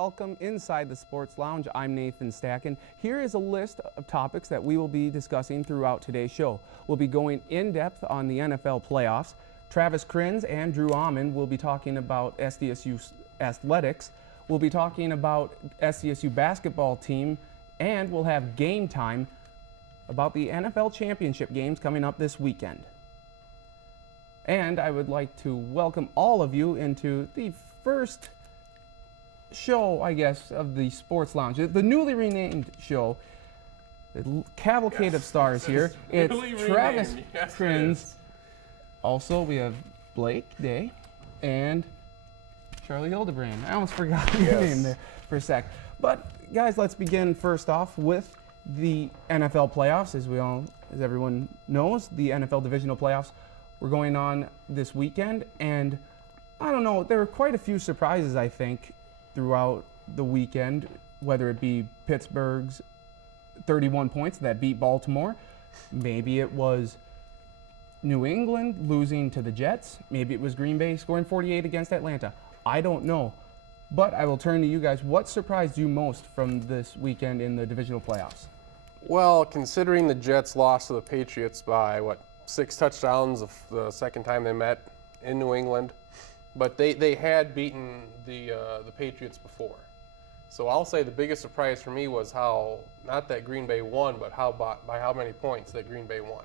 welcome inside the Sports Lounge. I'm Nathan Stacken. Here is a list of topics that we will be discussing throughout today's show. We'll be going in depth on the NFL playoffs. Travis Krenz and Drew Amon will be talking about SDSU athletics. We'll be talking about SDSU basketball team, and we'll have game time about the NFL championship games coming up this weekend. And I would like to welcome all of you into the first show, I guess, of the Sports Lounge. The newly renamed show, the cavalcade of stars here. It's Travis Krenz. Also, we have Blake Day and Charlie Hildebrand. I almost forgot your name there for a sec. But guys, let's begin first off with the NFL playoffs. As everyone knows, the NFL divisional playoffs were going on this weekend, and I don't know, there were quite a few surprises, I think, throughout the weekend, whether it be Pittsburgh's 31 points that beat Baltimore, maybe it was New England losing to the Jets, maybe it was Green Bay scoring 48 against Atlanta. I don't know, but I will turn to you guys. What surprised you most from this weekend in the divisional playoffs? Well, considering the Jets lost to the Patriots by, 6 touchdowns the second time they met in New England, but they had beaten the Patriots before. So I'll say the biggest surprise for me was not that Green Bay won, but by how many points that Green Bay won.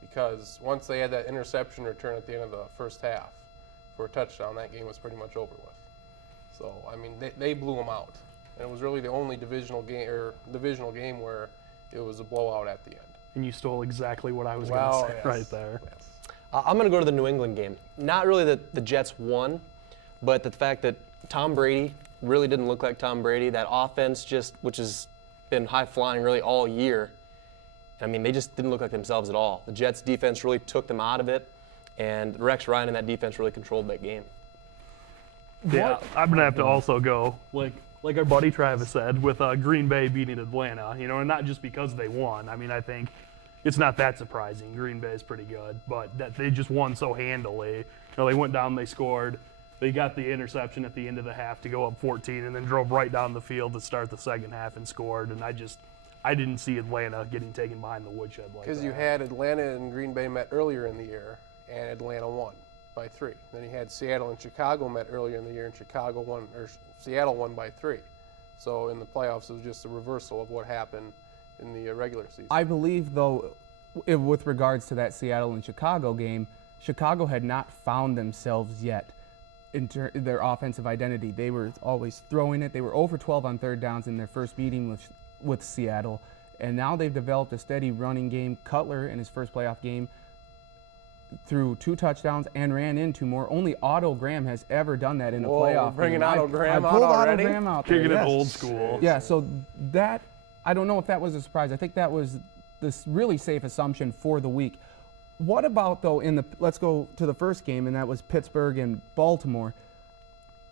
Because once they had that interception return at the end of the first half for a touchdown, that game was pretty much over with. So, I mean, they blew them out. And it was really the only divisional game where it was a blowout at the end. And you stole exactly what I was going to say right there. Yes. I'm going to go to the New England game. Not really that the Jets won, but the fact that Tom Brady really didn't look like Tom Brady. That offense which has been high-flying really all year, I mean, they just didn't look like themselves at all. The Jets' defense really took them out of it, and Rex Ryan and that defense really controlled that game. Yeah, I'm going to have to also go, like our buddy Travis said, with Green Bay beating Atlanta, and not just because they won. I mean, I think it's not that surprising. Green Bay is pretty good, but that they just won so handily. They went down, they scored, they got the interception at the end of the half to go up 14, and then drove right down the field to start the second half and scored. And I didn't see Atlanta getting taken behind the woodshed like that. Because you had Atlanta and Green Bay met earlier in the year, and Atlanta won by 3. Then you had Seattle and Chicago met earlier in the year, and Seattle won by 3. So in the playoffs, it was just a reversal of what happened in the regular season. I believe, though, with regards to that Seattle and Chicago game, Chicago had not found themselves yet in their offensive identity. They were always throwing it. They were 0 for 12 on third downs in their first meeting with Seattle, and now they've developed a steady running game. Cutler, in his first playoff game, threw 2 touchdowns and ran into more. Only Otto Graham has ever done that in a playoff. Bringing Otto Graham out already? Otto Graham out there. Kicking it old school. Yeah, so that, I don't know if that was a surprise. I think that was this really safe assumption for the week. What about, though, let's go to the first game, and that was Pittsburgh and Baltimore.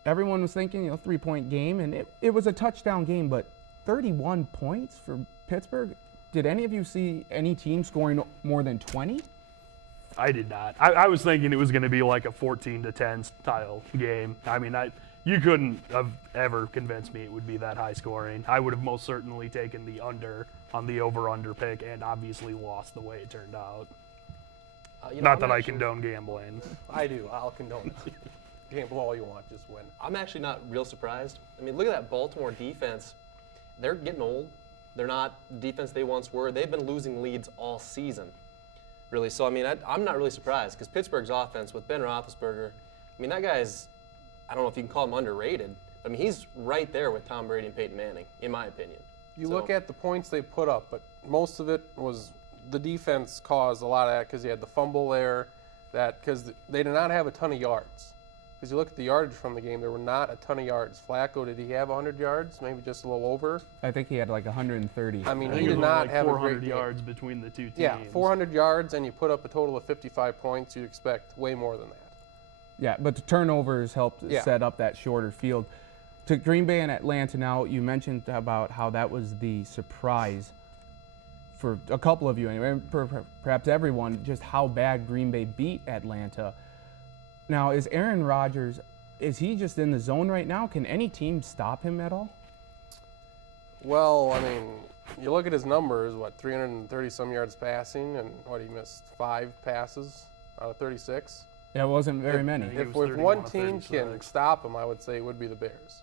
Everyone was thinking, 3-point game, and it was a touchdown game, but 31 points for Pittsburgh? Did any of you see any team scoring more than 20? I did not. I was thinking it was going to be like a 14-10 style game. I mean, you couldn't have ever convinced me it would be that high scoring. I would have most certainly taken the under on the over-under pick and obviously lost the way it turned out. Not that I condone gambling. I do. I'll condone it. Gamble all you want, just win. I'm actually not real surprised. I mean, look at that Baltimore defense. They're getting old. They're not the defense they once were. They've been losing leads all season, really. So, I mean, I'm not really surprised because Pittsburgh's offense with Ben Roethlisberger, I mean, that guy's, I don't know if you can call him underrated. I mean, he's right there with Tom Brady and Peyton Manning, in my opinion. You look at the points they put up, but most of it was the defense caused a lot of that because you had the fumble there, because they did not have a ton of yards. Because you look at the yardage from the game, there were not a ton of yards. Flacco, did he have 100 yards? Maybe just a little over? I think he had like 130. I mean, he did not have a great 400 yards between the two teams. Yeah, 400 yards, and you put up a total of 55 points, you'd expect way more than that. Yeah, but the turnovers helped set up that shorter field. To Green Bay and Atlanta now, you mentioned about how that was the surprise for a couple of you, and perhaps everyone, just how bad Green Bay beat Atlanta. Now, is Aaron Rodgers is he just in the zone right now? Can any team stop him at all? Well, I mean, you look at his numbers, 330-some yards passing, and he missed 5 passes out of 36? Yeah, it wasn't very many. If one team can stop him, I would say it would be the Bears,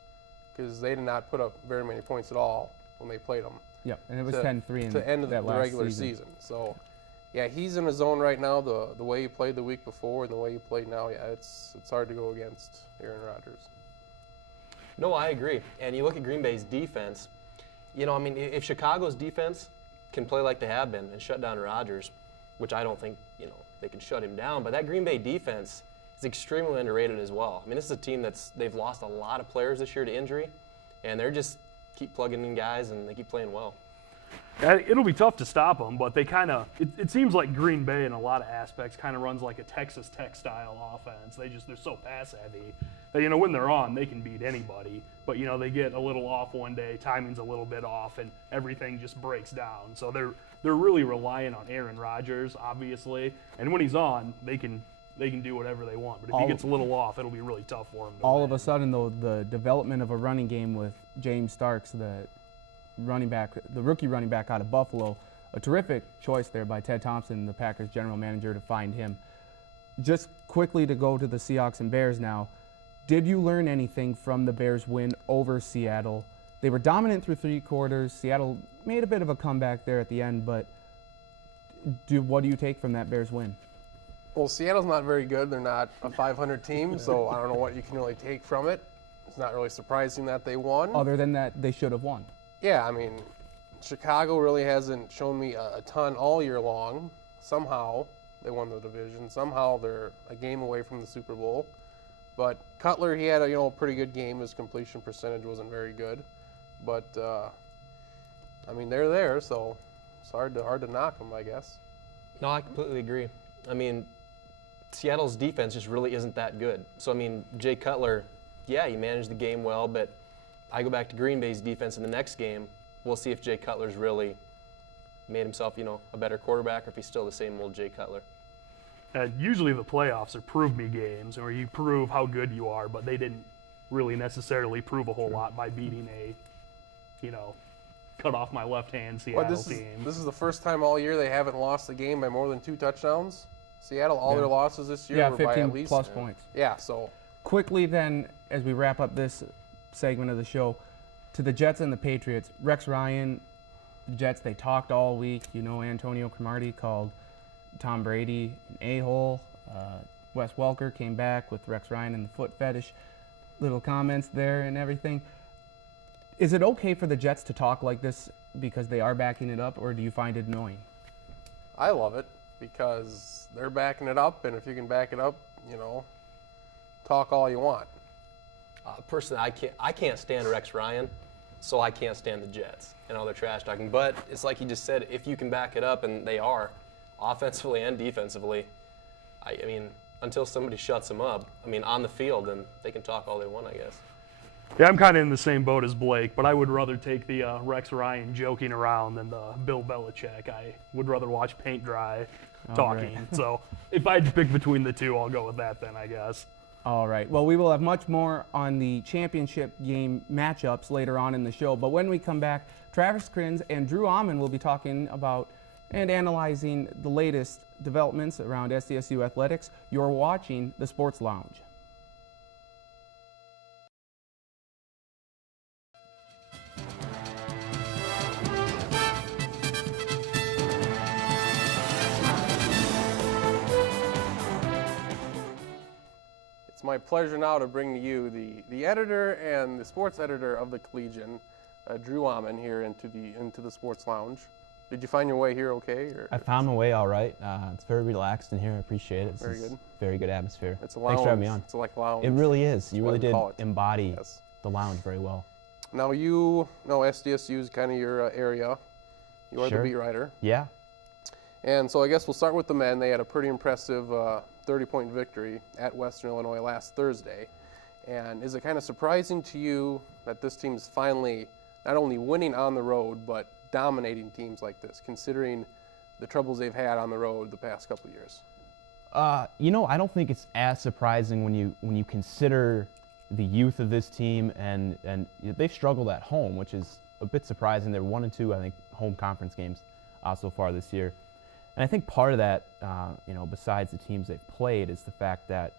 because they did not put up very many points at all when they played them. Yep, and it was 10-3 in the end of that the last regular season. So, yeah, he's in his zone right now. The way he played the week before and the way he played now, yeah, it's hard to go against Aaron Rodgers. No, I agree. And you look at Green Bay's defense. I mean, if Chicago's defense can play like they have been and shut down Rodgers, which I don't think, they can shut him down, but that Green Bay defense is extremely underrated as well. I mean, this is a team they've lost a lot of players this year to injury, and they're just keep plugging in guys, and they keep playing well. Yeah, it'll be tough to stop them, but they it seems like Green Bay in a lot of aspects kind of runs like a Texas Tech style offense. They're so pass heavy that, when they're on, they can beat anybody. But, they get a little off one day, timing's a little bit off, and everything just breaks down. So they're really relying on Aaron Rodgers, obviously. And when he's on, they can do whatever they want. But if he gets a little off, it'll be really tough for him to all win. of a sudden, though, the development of a running game with James Starks, the rookie running back out of Buffalo, a terrific choice there by Ted Thompson, the Packers general manager, to find him. Just quickly to go to the Seahawks and Bears now, did you learn anything from the Bears win over Seattle? They were dominant through 3 quarters. Seattle made a bit of a comeback there at the end, but what do you take from that Bears win? Well, Seattle's not very good. They're not a 500 team, so I don't know what you can really take from it. It's not really surprising that they won. Other than that, they should have won. Yeah, I mean, Chicago really hasn't shown me a ton all year long. Somehow they won the division. Somehow they're a game away from the Super Bowl. But Cutler, he had a pretty good game. His completion percentage wasn't very good, but I mean, they're there, so it's hard to knock them, I guess. No, I completely agree. I mean, Seattle's defense just really isn't that good. So I mean, Jay Cutler, yeah, he managed the game well, but I go back to Green Bay's defense in the next game. We'll see if Jay Cutler's really made himself, a better quarterback, or if he's still the same old Jay Cutler. Usually the playoffs are prove-me games, or you prove how good you are, but they didn't really necessarily prove a whole lot by beating a, cut off my left hand Seattle team. This is the first time all year they haven't lost a game by more than 2 touchdowns. Seattle, all their losses this year were by at least 15+ points. Yeah, so. Quickly then, as we wrap up this segment of the show, to the Jets and the Patriots. Rex Ryan, the Jets, they talked all week. Antonio Cromartie called Tom Brady an a-hole. Wes Welker came back with Rex Ryan and the foot fetish. Little comments there and everything. Is it okay for the Jets to talk like this because they are backing it up, or do you find it annoying? I love it because they're backing it up, and if you can back it up, talk all you want. Personally, I can't stand Rex Ryan, so I can't stand the Jets and all their trash talking. But it's like he just said, if you can back it up, and they are, offensively and defensively, I mean, until somebody shuts them up, on the field, then they can talk all they want, I guess. Yeah, I'm kind of in the same boat as Blake, but I would rather take the Rex Ryan joking around than the Bill Belichick. I would rather watch paint dry talking. Right. So if I had to pick between the two, I'll go with that then, I guess. All right. Well, we will have much more on the championship game matchups later on in the show. But when we come back, Travis Krins and Drew Ammann will be talking about and analyzing the latest developments around SDSU athletics. You're watching the Sports Lounge. It's my pleasure now to bring to you the editor and the sports editor of the Collegian, Drew Ammann, here into the Sports Lounge. Did you find your way here okay? Or? I found my way all right. It's very relaxed in here. I appreciate it. Very good. Very good atmosphere. It's a lounge. Thanks for having me on. It's like lounge. It really is. You really That's what did we call it. embody Yes. the lounge very well. Now you know SDSU is kind of your area. You are Sure. the beat writer. Yeah. And so I guess we'll start with the men. They had a pretty impressive 30-point victory at Western Illinois last Thursday. And is it kind of surprising to you that this team is finally not only winning on the road, but dominating teams like this, considering the troubles they've had on the road the past couple of years? I don't think it's as surprising when you consider the youth of this team, and they've struggled at home, which is a bit surprising. They're 1-2, I think, home conference games so far this year. And I think part of that, besides the teams they've played, is the fact that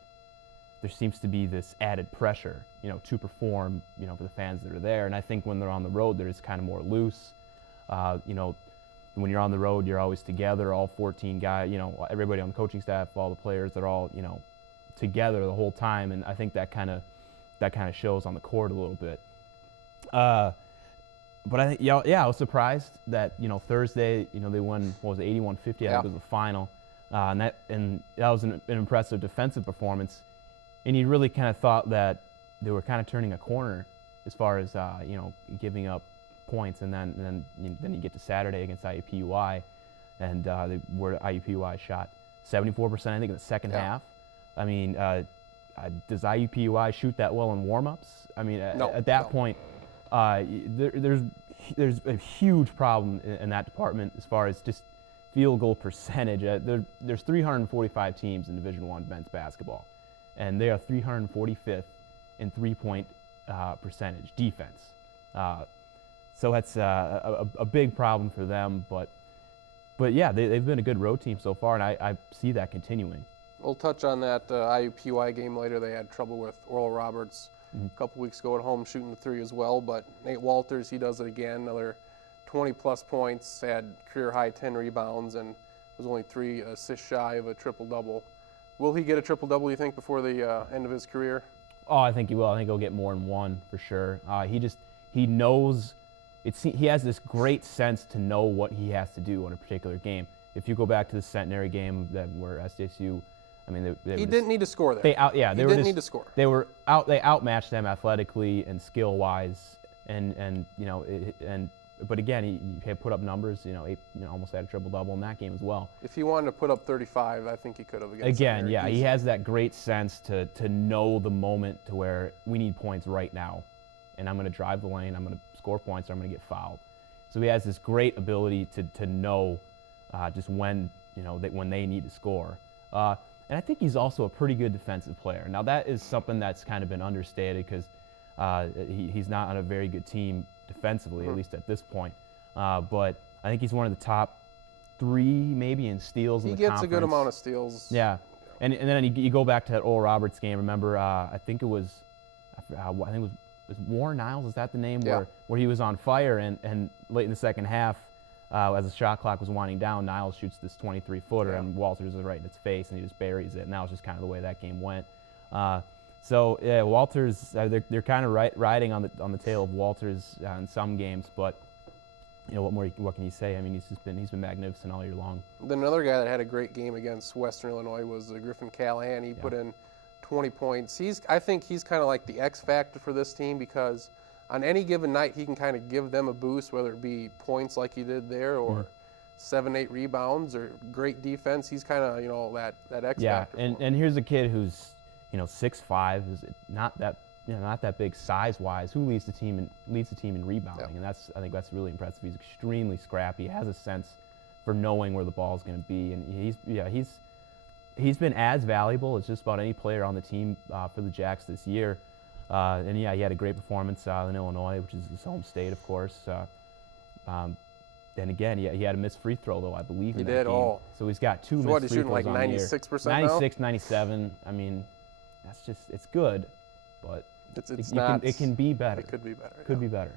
there seems to be this added pressure, to perform, for the fans that are there. And I think when they're on the road, they're just kind of more loose. When you're on the road, you're always together, all 14 guys, everybody on the coaching staff, all the players, they're all, together the whole time. And I think that kind of shows on the court a little bit. But I think, I was surprised that, Thursday, they won, 81-50, I think was the final. And that was an impressive defensive performance. And you really kind of thought that they were kind of turning a corner as far as, giving up points. And then you get to Saturday against IUPUI, and where IUPUI shot 74%, I think, in the second half. I mean, does IUPUI shoot that well in warm-ups? I mean, at that point, there's a huge problem in that department as far as just field goal percentage. There's 345 teams in Division I men's basketball, and they are 345th in three-point percentage defense. So that's a big problem for them. But yeah, they've been a good road team so far, and I see that continuing. We'll touch on that IUPUI game later. They had trouble with Oral Roberts a couple weeks ago at home shooting the three as well. But Nate Walters, he does it again. Another 20-plus points, had career-high 10 rebounds, and was only 3 assists shy of a triple-double. Will he get a triple-double, you think, before the end of his career? Oh, I think he will. I think he'll get more than one for sure. He knows. He has this great sense to know what he has to do in a particular game. If you go back to the Centenary game where SDSU, I mean, he didn't need to score there. They didn't need to score. They outmatched them athletically and skill-wise, but again, he had put up numbers, almost had a triple-double in that game as well. If he wanted to put up 35, I think he could have. Again, yeah, he has that great sense to know the moment to where we need points right now, and I'm going to drive the lane, I'm going to score points, or I'm going to get fouled. So he has this great ability to know just when when they need to score. And I think he's also a pretty good defensive player. Now that is something that's kind of been understated because he's not on a very good team defensively, at least at this point. But I think he's one of the top 3 maybe in steals in the conference. He gets a good amount of steals. Yeah, and then you go back to that Oral Roberts game. Remember, I think it was Warren Niles. Is that the name? Yeah. Where he was on fire and late in the second half. As the shot clock was winding down, Niles shoots this 23-footer, and Walters is right in its face, and he just buries it. And that was just kind of the way that game went. So yeah, Walters, they're kind of riding on the tail of Walters in some games, but what can you say? I mean, he's been magnificent all year long. Then another guy that had a great game against Western Illinois was Griffin Callahan. He put in 20 points. I think he's kind of like the X factor for this team because on any given night, he can kind of give them a boost, whether it be points like he did there or 7-8 rebounds or great defense. He's kind of, that X factor. Yeah, and here's a kid who's, 6'5", is not that big size-wise, who leads the team in rebounding, and I think that's really impressive. He's extremely scrappy, has a sense for knowing where the ball is going to be, and he's been as valuable as just about any player on the team for the Jacks this year. And he had a great performance in Illinois, which is his home state, of course. And again, he had a missed free throw, though, I believe. He did. Oh, so he's got 2 missed free throws on the year. 96% 96, 97. I mean, it's good, but it's not. It can be better. It could be better. Could be better.